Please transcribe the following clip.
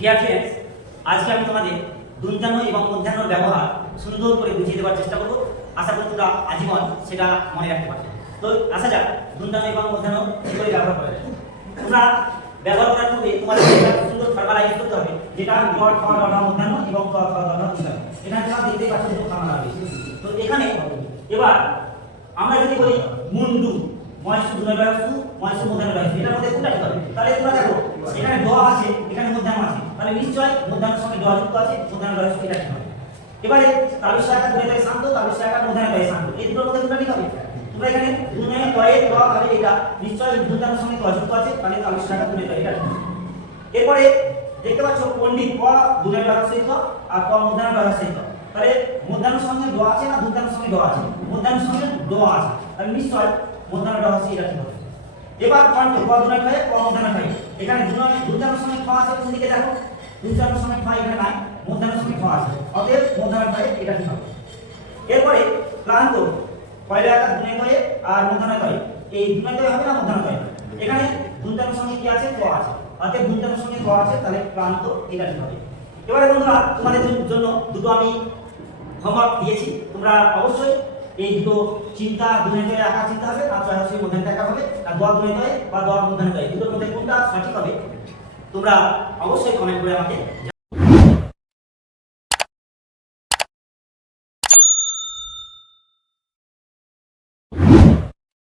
Dear friends, আজকে আমি তোমাদের দন্তান্ন এবং মধ্যাহ্নর ব্যবহার সুন্দর করে বুঝিয়ে দেওয়ার চেষ্টা করব। আশা করি তোমরা আজীবন সেটা মনে রাখতে পারবে। তো আসা যাক দন্তান্ন এবং মধ্যাহ্ন কি করে ব্যবহার করা যায়। তোমরা ব্যবহার করার পূর্বে তোমাদের একটা সুন্দর ফর্মালাইজ করতে হবে, যেটা ক খ ড ঢ মধ্যাহ্ন এবং ক খ ড ঢ মধ্যাহ্ন। এখানে তোমরা দেখতেই পাচ্ছ যে ফর্মুলা রয়েছে। তো এখানে এবার আমরা যদি বলি মুন্ডু ময়সু দুনয়সু ময়সু মধ্যাহ্ন রয়েছে, এটার মধ্যে কোনটা ঠিক হবে? তাহলে তোমরা দেখো এখানে ড আছে, এখানে মধ্যাহ্ন আছে, তাহলে নিশ্চয় মধ্যাহ্নের সঙ্গে ড যুক্ত আছে, মধ্যাহ্ন রয়েছে, এটা ঠিক হবে। এবারে তাবিজ আকার দুনয়টাই শান্ত, তাবিজ আকার মধ্যাহ্নটাই শান্ত, এই দুটোর মধ্যে কোনটা ঠিক হবে? তোমরা এখানে দুনয় তয়ে ড হবে, এটা নিশ্চয় মধ্যাহ্নের সঙ্গে ড যুক্ত আছে, তাহলে তাবিজ আকার দুনয়টা এটা ঠিক হবে। এরপরে দেখতে পাচ্ছ পণ্ডিত ক দুনয় ড সহিত আর ক মধ্যাহ্ন ড সহিত, তাহলে মধ্যাহ্নের সঙ্গে ড আছে না দন্তান্নের সঙ্গে ড আছে? মধ্যাহ্নের সঙ্গে ড আছে, তাহলে নিশ্চয় মধ্যাহ্ন ড আছে, এটা ঠিক হবে। এবার কণ্ঠ ক দুনয় হয় ক মধ্যাহ্ন হয়, এখানে দন্তান্নের সঙ্গে খ আছে, কোন দিকে দেখো? দন্তান্নের সঙ্গে খ এখানে নাই, মধ্যাহ্নের সঙ্গে খ আছে, অতএব মধ্যাহ্ন হয়, এটা ঠিক হবে। এরপরে ক্লান্ত পয়লা আকার দুনয় হয় আর মধ্যাহ্ন হয়, এই দুনয় হবে না মধ্যাহ্ন হয়? এখানে দন্তান্নের সঙ্গে কি আছে? ক আছে, অতএব দন্তান্নের সঙ্গে ক আছে, তাহলে ক্লান্ত, এটা ঠিক হবে। এবারে বন্ধুরা তোমাদের জন্য দুটো আমি হোমওয়ার্ক দিয়েছি, তোমরা অবশ্যই এই দুটো চিন্তা দুনিয়াতে আঁকা চিন্তা হবে, আর সরাসরি মধ্যাহ্ন আঁকা হবে, আর দোয়া দুনিয়াতে বা দোয়া মধ্যাহ্ন দুটোর মধ্যে কোনটা সঠিক হবে তোমরা অবশ্যই কমেন্ট করে আমাকে